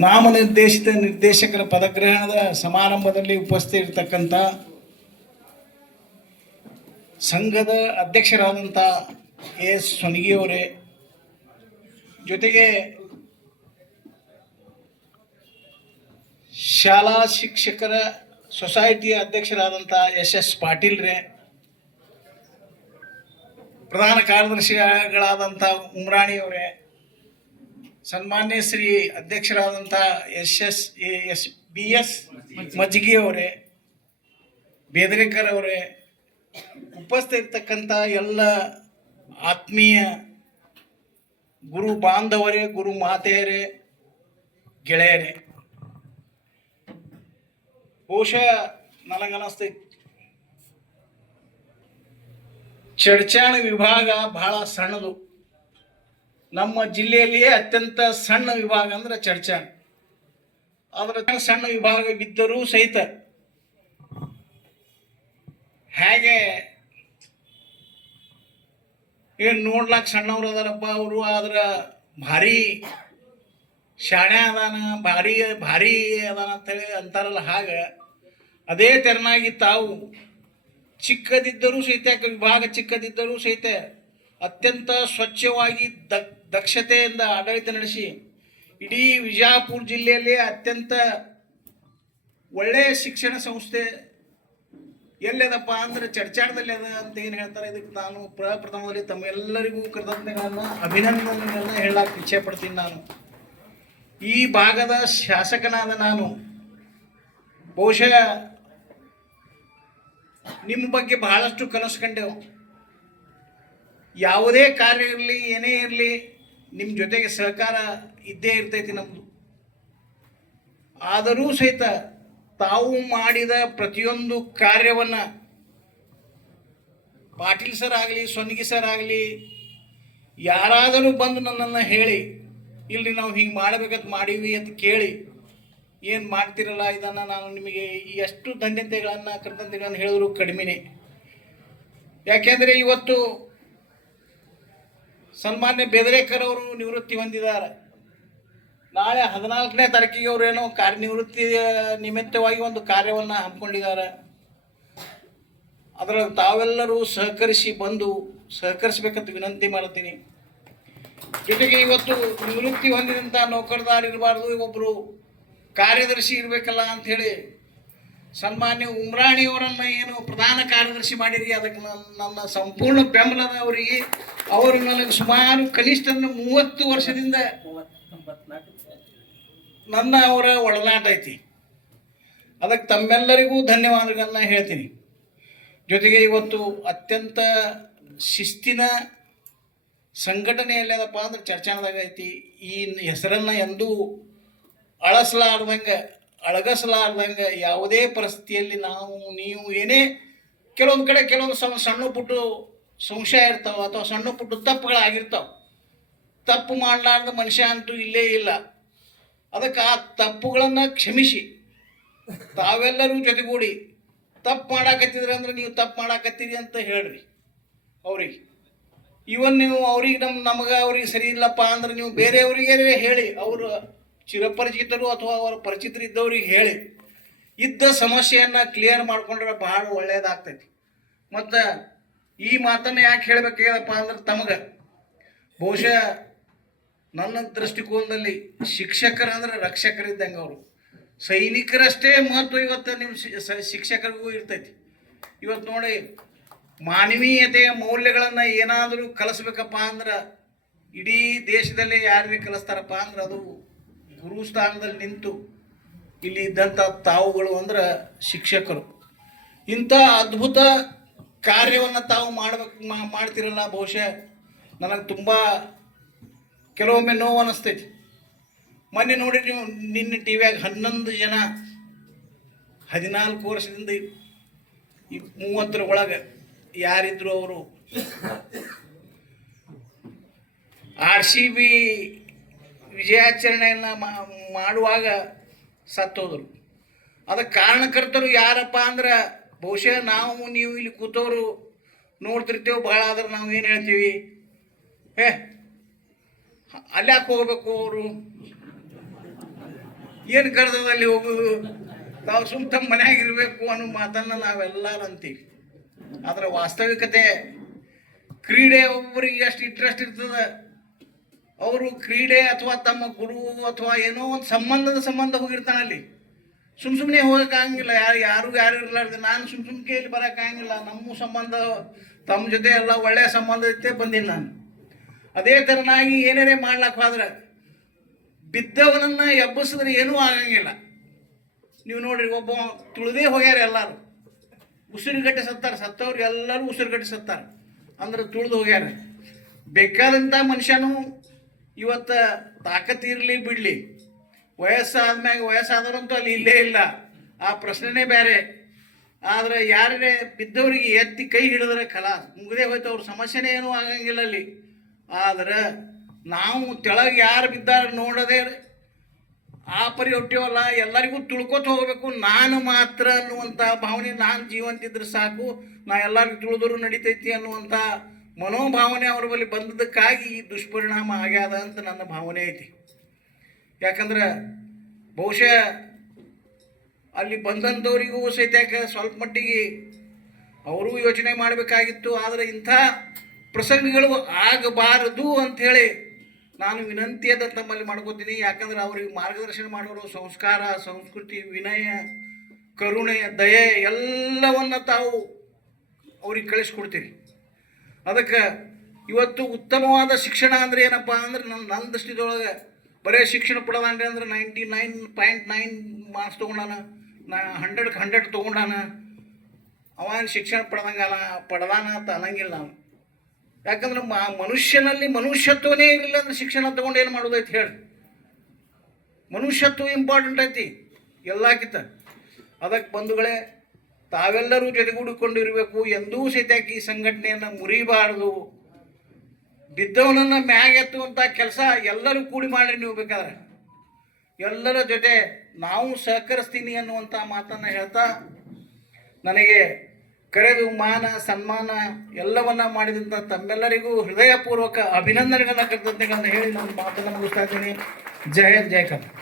ನಾಮನಿರ್ದೇಶಿತ ನಿರ್ದೇಶಕರ ಪದಗ್ರಹಣದ ಸಮಾರಂಭದಲ್ಲಿ ಉಪಸ್ಥಿತಿರ್ತಕ್ಕಂಥ ಸಂಘದ ಅಧ್ಯಕ್ಷರಾದಂಥ ಎ ಎಸ್ ಸೊನಗಿಯವರೇ ಜೊತೆಗೆ ಶಾಲಾ ಶಿಕ್ಷಕರ ಸೊಸೈಟಿಯ ಅಧ್ಯಕ್ಷರಾದಂಥ ಎಸ್ ಎಸ್ ಪಾಟೀಲ್ರೇ ಪ್ರಧಾನ ಕಾರ್ಯದರ್ಶಿಗಳಾದಂಥ ಉಮ್ರಾಣಿಯವರೇ ಸನ್ಮಾನ್ಯ ಶ್ರೀ ಅಧ್ಯಕ್ಷರಾದಂಥ S S S B S ಮಜ್ಜಿಗೆ. ಅವರೇ ಬೇದರೇಕರ್ ಅವರೇ ಉಪಸ್ಥಿತಕ್ಕಂಥ ಎಲ್ಲ ಆತ್ಮೀಯ ಗುರು ಬಾಂಧವರೇ ಗುರು ಮಾತೆಯರೇ ಗೆಳೆಯರೇ. ಬಹುಶಃ ನನಗನ್ನಿಸ್ತೈತಿ ಚರ್ಚಾಣ ವಿಭಾಗ ಬಹಳ ಸಣ್ಣದು. ನಮ್ಮ ಜಿಲ್ಲೆಯಲ್ಲಿಯೇ ಅತ್ಯಂತ ಸಣ್ಣ ವಿಭಾಗ ಅಂದ್ರೆ ಚರ್ಚಾ ಅದರ ಸಣ್ಣ ವಿಭಾಗವಿದ್ದರೂ ಸಹಿತ ಹೇಗೆ ಏನು ನೋಡ್ಲಾಕ್ ಸಣ್ಣವ್ರು ಅದಾರಪ್ಪ ಅವರು, ಆದ್ರೆ ಭಾರಿ ಶಾಣೆ ಅದಾನ, ಭಾರಿ ಭಾರಿ ಅದಾನ ಅಂತೇಳಿ ಅಂತಾರಲ್ಲ ಹಾಗ, ಅದೇ ತೆರನಾಗಿ ತಾವು ಚಿಕ್ಕದಿದ್ದರೂ ಸಹಿತ, ವಿಭಾಗ ಚಿಕ್ಕದಿದ್ದರೂ ಸಹಿತ ಅತ್ಯಂತ ಸ್ವಚ್ಛವಾಗಿ ದಕ್ ದಕ್ಷತೆಯಿಂದ ಆಡಳಿತ ನಡೆಸಿ ಇಡೀ ವಿಜಯಪುರ ಜಿಲ್ಲೆಯಲ್ಲಿ ಅತ್ಯಂತ ಒಳ್ಳೆಯ ಶಿಕ್ಷಣ ಸಂಸ್ಥೆ ಎಲ್ಲದಪ್ಪ ಅಂದ್ರೆ ಚರ್ಚಾಡದಲ್ಲಿ ಅದ ಅಂತ ಏನು ಹೇಳ್ತಾರೆ? ಇದಕ್ಕೆ ನಾನು ಪ್ರಪ್ರಥಮದಲ್ಲಿ ತಮ್ಮೆಲ್ಲರಿಗೂ ಕೃತಜ್ಞತೆಗಳನ್ನು, ಅಭಿನಂದನೆಗಳನ್ನು ಹೇಳಕ್ಕೆ ಇಚ್ಛೆ ಪಡ್ತೀನಿ ನಾನು. ಈ ಭಾಗದ ಶಾಸಕನಾದ ನಾನು, ಬಹುಶಃ ನಿಮ್ಮ ಬಗ್ಗೆ ಬಹಳಷ್ಟು ಕನಸು ಕಂಡೆವು. ಯಾವುದೇ ಕಾರ್ಯ ಇರಲಿ, ಏನೇ ಇರಲಿ ನಿಮ್ಮ ಜೊತೆಗೆ ಸಹಕಾರ ಇದ್ದೇ ಇರ್ತೈತಿ ನಮ್ಮದು ಆದರೂ ಸಹಿತ ತಾವು ಮಾಡಿದ ಪ್ರತಿಯೊಂದು ಕಾರ್ಯವನ್ನು ಪಾಟೀಲ್ ಸರ್ ಆಗಲಿ ಸೊನ್ಗಿ ಸರ್ ಆಗಲಿ, ಯಾರಾದರೂ ಬಂದು ನನ್ನನ್ನು ಹೇಳಿ ಇಲ್ಲಿ ನಾವು ಹಿಂಗೆ ಮಾಡಬೇಕಂತ ಮಾಡೀವಿ ಅಂತ ಕೇಳಿ, ಏನು ಮಾಡ್ತಿರಲ್ಲ, ಇದನ್ನು ನಾನು ನಿಮಗೆ ಎಷ್ಟು ಧನ್ಯತೆಗಳನ್ನು ಕೃತಜ್ಞತೆಗಳನ್ನು ಹೇಳಿದ್ರು ಕಡಿಮೆನೇ. ಯಾಕೆಂದರೆ ಇವತ್ತು ಸನ್ಮಾನ್ಯ ಬೆದರೇಕರ್ ಅವರು ನಿವೃತ್ತಿ ಹೊಂದಿದ್ದಾರೆ. ನಾಳೆ ಹದಿನಾಲ್ಕನೇ ತಾರೀಕಿಗೆ ಅವರೇನೋ ಕಾರ್ಯನಿವೃತ್ತಿ ನಿಮಿತ್ತವಾಗಿ ಒಂದು ಕಾರ್ಯವನ್ನು ಹಮ್ಮಿಕೊಂಡಿದ್ದಾರೆ. ಅದರಲ್ಲಿ ತಾವೆಲ್ಲರೂ ಸಹಕರಿಸಿ ಬಂದು ಸಹಕರಿಸಬೇಕಂತ ವಿನಂತಿ ಮಾಡ್ತೀನಿ. ಜೊತೆಗೆ ಇವತ್ತು ನಿವೃತ್ತಿ ಹೊಂದಿದಂಥ ನೌಕರದಾರ ಇರಬಾರ್ದು ಒಬ್ಬರು ಕಾರ್ಯದರ್ಶಿ ಇರಬೇಕಲ್ಲ ಅಂಥೇಳಿ ಸನ್ಮಾನ್ಯ ಉಮ್ರಾಣಿಯವರನ್ನು ಏನು ಪ್ರಧಾನ ಕಾರ್ಯದರ್ಶಿ ಮಾಡಿರಿ ಅದಕ್ಕೆ ನನ್ನ ನನ್ನ ಸಂಪೂರ್ಣ ಬೆಂಬಲದ ಅವರಿಗೆ, ಅವರು ನನಗೆ ಸುಮಾರು ಕನಿಷ್ಠ ಮೂವತ್ತು ವರ್ಷದಿಂದ ನನ್ನ ಅವರ ಒಡನಾಟ ಐತಿ. ಅದಕ್ಕೆ ತಮ್ಮೆಲ್ಲರಿಗೂ ಧನ್ಯವಾದಗಳನ್ನ ಹೇಳ್ತೀನಿ. ಜೊತೆಗೆ ಇವತ್ತು ಅತ್ಯಂತ ಶಿಸ್ತಿನ ಸಂಘಟನೆ ಎಲ್ಲದಪ್ಪ ಅಂದ್ರೆ ಚರ್ಚಾನದಾಗ ಐತಿ, ಈ ಹೆಸರನ್ನು ಎಂದೂ ಅಳಸಲಾರ್ದಂಗೆ ಅಳಗಸಲಾರ್ದಂಗೆ ಯಾವುದೇ ಪರಿಸ್ಥಿತಿಯಲ್ಲಿ ನಾವು, ನೀವು ಏನೇ ಕೆಲವೊಂದು ಕಡೆ ಕೆಲವೊಂದು ಸಮ, ಸಣ್ಣ ಪುಟ್ಟು ಸಂಶಯ ಇರ್ತಾವೆ ಅಥವಾ ಸಣ್ಣ ಪುಟ್ಟು ತಪ್ಪುಗಳಾಗಿರ್ತಾವೆ. ತಪ್ಪು ಮಾಡಲಾರ್ದ ಮನುಷ್ಯ ಅಂತೂ ಇಲ್ಲೇ ಇಲ್ಲ. ಅದಕ್ಕೆ ಆ ತಪ್ಪುಗಳನ್ನು ಕ್ಷಮಿಸಿ. ತಾವೆಲ್ಲರೂ ಜೊತೆಗೂಡಿ ತಪ್ಪು ಮಾಡಾಕತ್ತಿದ್ರಿ ಅಂದ್ರೆ ನೀವು ತಪ್ಪು ಮಾಡಾಕತ್ತೀರಿ ಅಂತ ಹೇಳ್ರಿ ಅವ್ರಿಗೆ. ಇವನ್ ನೀವು ಅವ್ರಿಗೆ ನಮ್ಮ ನಮಗೆ ಅವ್ರಿಗೆ ಸರಿ ಇಲ್ಲಪ್ಪ ಅಂದ್ರೆ ನೀವು ಬೇರೆಯವರಿಗೆ ಹೇಳಿ. ಅವರು ಚಿರಪರಿಚಿತರು ಅಥವಾ ಅವರ ಪರಿಚಿತರು ಇದ್ದವ್ರಿಗೆ ಹೇಳಿ, ಇದ್ದ ಸಮಸ್ಯೆಯನ್ನು ಕ್ಲಿಯರ್ ಮಾಡ್ಕೊಂಡ್ರೆ ಬಹಳ ಒಳ್ಳೆಯದಾಗ್ತೈತಿ ಮತ್ತು ಈ ಮಾತನ್ನು ಯಾಕೆ ಹೇಳಬೇಕಾಗ್ಯದಪ್ಪ ಅಂದ್ರೆ ತಮಗೆ, ಬಹುಶಃ ನನ್ನ ದೃಷ್ಟಿಕೋನದಲ್ಲಿ ಶಿಕ್ಷಕರಂದ್ರೆ ರಕ್ಷಕರಿದ್ದಂಗೆ ಅವರು. ಸೈನಿಕರಷ್ಟೇ ಮಹತ್ವ ಇವತ್ತು ನಿಮ್ಮ ಶಿಕ್ಷಕರಿಗೂ ಇರ್ತೈತಿ. ಇವತ್ತು ನೋಡಿ ಮಾನವೀಯತೆಯ ಮೌಲ್ಯಗಳನ್ನು ಏನಾದರೂ ಕಲಿಸ್ಬೇಕಪ್ಪ ಅಂದ್ರೆ ಇಡೀ ದೇಶದಲ್ಲೇ ಯಾರಿಗೆ ಕಲಿಸ್ತಾರಪ್ಪ ಅಂದ್ರೆ ಅದು ಗುರು ಸ್ಥಾನದಲ್ಲಿ ನಿಂತು ಇಲ್ಲಿ ಇದ್ದಂಥ ತಾವುಗಳು ಅಂದ್ರೆ ಶಿಕ್ಷಕರು. ಇಂಥ ಅದ್ಭುತ ಕಾರ್ಯವನ್ನು ತಾವು ಮಾಡ್ಬೇಕು ಮಾಡ್ತಿರಲ್ಲ ಬಹುಶಃ ನನಗೆ ತುಂಬ ಕೆಲವೊಮ್ಮೆ ನೋವು ಅನ್ನಿಸ್ತೈತಿ ಮೊನ್ನೆ ನೋಡಿ ನೀವು ನಿನ್ನೆ ಟಿ ವಿಯಾಗ ಹನ್ನೊಂದು ಜನ ಹದಿನಾಲ್ಕು ವರ್ಷದಿಂದ ಈ ಮೂವತ್ತರ ಒಳಗೆ ಯಾರಿದ್ರು ಅವರು. ಆರ್ ಸಿ ಬಿ ವಿಜಯಾಚರಣೆಯನ್ನು ಮಾಡುವಾಗ ಸತ್ತೋದ್ರು. ಅದಕ್ಕೆ ಕಾರಣಕರ್ತರು ಯಾರಪ್ಪ ಅಂದ್ರೆ, ಬಹುಶಃ ನಾವು, ನೀವು ಇಲ್ಲಿ ಕೂತವರು ನೋಡ್ತಿರ್ತೇವೆ, ಬಹಳ ಆದ್ರೆ ನಾವು ಏನು ಹೇಳ್ತೀವಿ? ಏ, ಅಲ್ಲಿ ಯಾಕೆ ಹೋಗ್ಬೇಕು ಅವರು? ಏನು ಕರ್ದದಲ್ಲಿ ಹೋಗುದು? ತಾವು ಸುಮ್ ತಮ್ಮ ಮನ್ಯಾಗ ಇರಬೇಕು ಅನ್ನೋ ಮಾತನ್ನ ನಾವೆಲ್ಲರೂ ಅಂತೀವಿ. ಆದ್ರೆ ವಾಸ್ತವಿಕತೆ, ಕ್ರೀಡೆ ಒಬ್ಬರಿಗೆ ಎಷ್ಟು ಇಂಟ್ರೆಸ್ಟ್ ಇರ್ತದ. ಅವರು ಕ್ರೀಡೆ ಅಥವಾ ತಮ್ಮ ಗುರು ಅಥವಾ ಏನೋ ಒಂದು ಸಂಬಂಧದ ಸಂಬಂಧ ಹೋಗಿರ್ತಾನೆ ಅಲ್ಲಿ. ಸುಮ್ ಸುಮ್ಮನೆ ಹೋಗೋಕ್ಕಾಗಂಗಿಲ್ಲ. ಯಾರು ಯಾರು ಯಾರು ಇರಲಾರ್ದು ನಾನು ಸುಮ್ ಸುಮ್ ಕೇಳಿ ಬರೋಕ್ಕಾಗಿಲ್ಲ ನಮ್ಮ ಸಂಬಂಧ, ತಮ್ಮ ಜೊತೆ ಎಲ್ಲ ಒಳ್ಳೆಯ ಸಂಬಂಧ ಇತ್ತೇ ಬಂದಿಲ್ಲ ನಾನು. ಅದೇ ಥರನಾಗಿ ಏನೇನೇ ಮಾಡ್ಲಕ್ಕೆ ಹೋದ್ರೆ ಬಿದ್ದವನನ್ನು ಎಬ್ಬಿಸಿದ್ರೆ ಏನೂ ಆಗಂಗಿಲ್ಲ. ನೀವು ನೋಡ್ರಿ, ಒಬ್ಬ ತುಳಿದೇ ಹೋಗ್ಯಾರ ಎಲ್ಲರೂ. ಉಸಿರುಗಟ್ಟೆ ಸತ್ತಾರೆ, ಸತ್ತವ್ರು ಎಲ್ಲರೂ ಉಸಿರುಗಟ್ಟೆ ಸತ್ತಾರೆ. ಅಂದ್ರೆ ತುಳಿದು ಹೋಗ್ಯಾರ. ಬೇಕಾದಂಥ ಮನುಷ್ಯನು ಇವತ್ತು ತಾಕತ್ ಇರಲಿ ಬಿಡಲಿ. ವಯಸ್ಸಾದ್ಮ್ಯಾಗ ವಯಸ್ಸಾದವರಂತೂ ಅಲ್ಲಿ ಇಲ್ಲೇ ಇಲ್ಲ. ಆ ಪ್ರಶ್ನೆನೇ ಬೇರೆ ಆದರೆ ಯಾರೇ ಬಿದ್ದವರಿಗೆ ಎತ್ತಿ ಕೈ ಹಿಡಿದ್ರೆ ಕಲಾ ಮುಗಿದೇ ಹೋಯ್ತು. ಅವ್ರ ಸಮಸ್ಯೆನೇ ಏನೂ ಆಗಂಗಿಲ್ಲ ಅಲ್ಲಿ. ಆದ್ರೆ ನಾವು ತೆಳಗೆ ಯಾರು ಬಿದ್ದಾರ ನೋಡದೆ ಆ ಪರಿ ಹೊಟ್ಟಿವಲ್ಲ ಎಲ್ಲರಿಗೂ ತಿಳ್ಕೊತ ಹೋಗಬೇಕು. ನಾನು ಮಾತ್ರ ಅನ್ನುವಂಥ ಭಾವನೆ, ನಾನು ಜೀವಂತಿದ್ರೆ ಸಾಕು. ನಾ ಎಲ್ಲರಿಗೂ ತಿಳಿದ್ರು ನಡೀತೈತಿ ಅನ್ನುವಂಥ ಮನೋಭಾವನೆ ಅವ್ರ ಬಳಿ ಬಂದದಕ್ಕಾಗಿ ಈ ದುಷ್ಪರಿಣಾಮ ಆಗ್ಯಾದ ಅಂತ ನನ್ನ ಭಾವನೆ ಐತಿ. ಯಾಕಂದ್ರೆ ಬಹುಶಃ ಅಲ್ಲಿ ಬಂದಂಥವರಿಗೂ ಸಹಿತ ಸ್ವಲ್ಪ ಮಟ್ಟಿಗೆ ಅವರೂ ಯೋಚನೆ ಮಾಡಬೇಕಾಗಿತ್ತು, ಆದರೆ ಇಂಥ ಪ್ರಸಂಗಗಳು ಆಗಬಾರದು ಅಂಥೇಳಿ ನಾನು ವಿನಂತಿಯದ ತಮ್ಮಲ್ಲಿ ಮಾಡ್ಕೋತೀನಿ. ಯಾಕಂದ್ರೆ ಅವ್ರಿಗೆ ಮಾರ್ಗದರ್ಶನ ಮಾಡೋರು ಸಂಸ್ಕಾರ, ಸಂಸ್ಕೃತಿ, ವಿನಯ, ಕರುಣೆ, ದಯೆ ಎಲ್ಲವನ್ನು ತಾವು ಅವ್ರಿಗೆ ಕಳಿಸ್ಕೊಡ್ತೀರಿ. ಅದಕ್ಕೆ ಇವತ್ತು ಉತ್ತಮವಾದ ಶಿಕ್ಷಣ ಅಂದ್ರೆ ಏನಪ್ಪ ಅಂದ್ರೆ ನನ್ನ ನನ್ನ ದೃಷ್ಟಿದೊಳಗೆ ಬರೀ ಶಿಕ್ಷಣ ಪಡೆದಾನ್ರಿ ಅಂದ್ರೆ ninety nine point nine marks ತೊಗೊಂಡಾನ, ನಾ ಹಂಡ್ರೆಡ್ಗೆ ಹಂಡ್ರೆಡ್ ತೊಗೊಂಡಾನ ಅವನ ಶಿಕ್ಷಣ ಪಡೆದಂಗಲ್ಲ, ಪಡೆದಾನ ಅಂತ ಅನ್ನಂಗಿಲ್ಲ ನಾನು ಯಾಕಂದ್ರೆ ಮಾ ಮನುಷ್ಯನಲ್ಲಿ ಮನುಷ್ಯತ್ವನೇ ಇರಲಿಲ್ಲ ಅಂದ್ರೆ ಶಿಕ್ಷಣ ತಗೊಂಡು ಏನು ಮಾಡೋದೈತಿ ಹೇಳಿ. ಮನುಷ್ಯತ್ವ ಇಂಪಾರ್ಟೆಂಟ್ ಐತಿ ಎಲ್ಲಕ್ಕಿಂತ ಅದಕ್ಕೆ ಬಂಧುಗಳೇ ತಾವೆಲ್ಲರೂ ಜೊತೆಗೂಡಿಕೊಂಡಿರಬೇಕು ಎಂದೂ ಸಹಿತ ಈ ಸಂಘಟನೆಯನ್ನು ಮುರಿಬಾರದು. ಬಿದ್ದವನನ್ನು ಮ್ಯಾಗೆತ್ತುವಂಥ ಕೆಲಸ ಎಲ್ಲರೂ ಕೂಡಿ ಮಾಡಿ ನೀವು ಬೇಕಾದ್ರೆ. ಎಲ್ಲರ ಜೊತೆ ನಾವು ಸಹಕರಿಸ್ತೀನಿ ಅನ್ನುವಂಥ ಮಾತನ್ನು ಹೇಳ್ತಾ ನನಗೆ ಕರೆದು ಮಾನ, ಸನ್ಮಾನ ಎಲ್ಲವನ್ನ ಮಾಡಿದಂಥ ತಮ್ಮೆಲ್ಲರಿಗೂ ಹೃದಯಪೂರ್ವಕ ಅಭಿನಂದನೆಗಳನ್ನ ಕೃತಜ್ಞತೆಗಳನ್ನ ಹೇಳಿ ನಾನು ಮಾತನ್ನು ಮುಗಿಸ್ತಾ ಇದ್ದೀನಿ. ಜಯ ಜಯ ಕರ್ನಾಟಕ.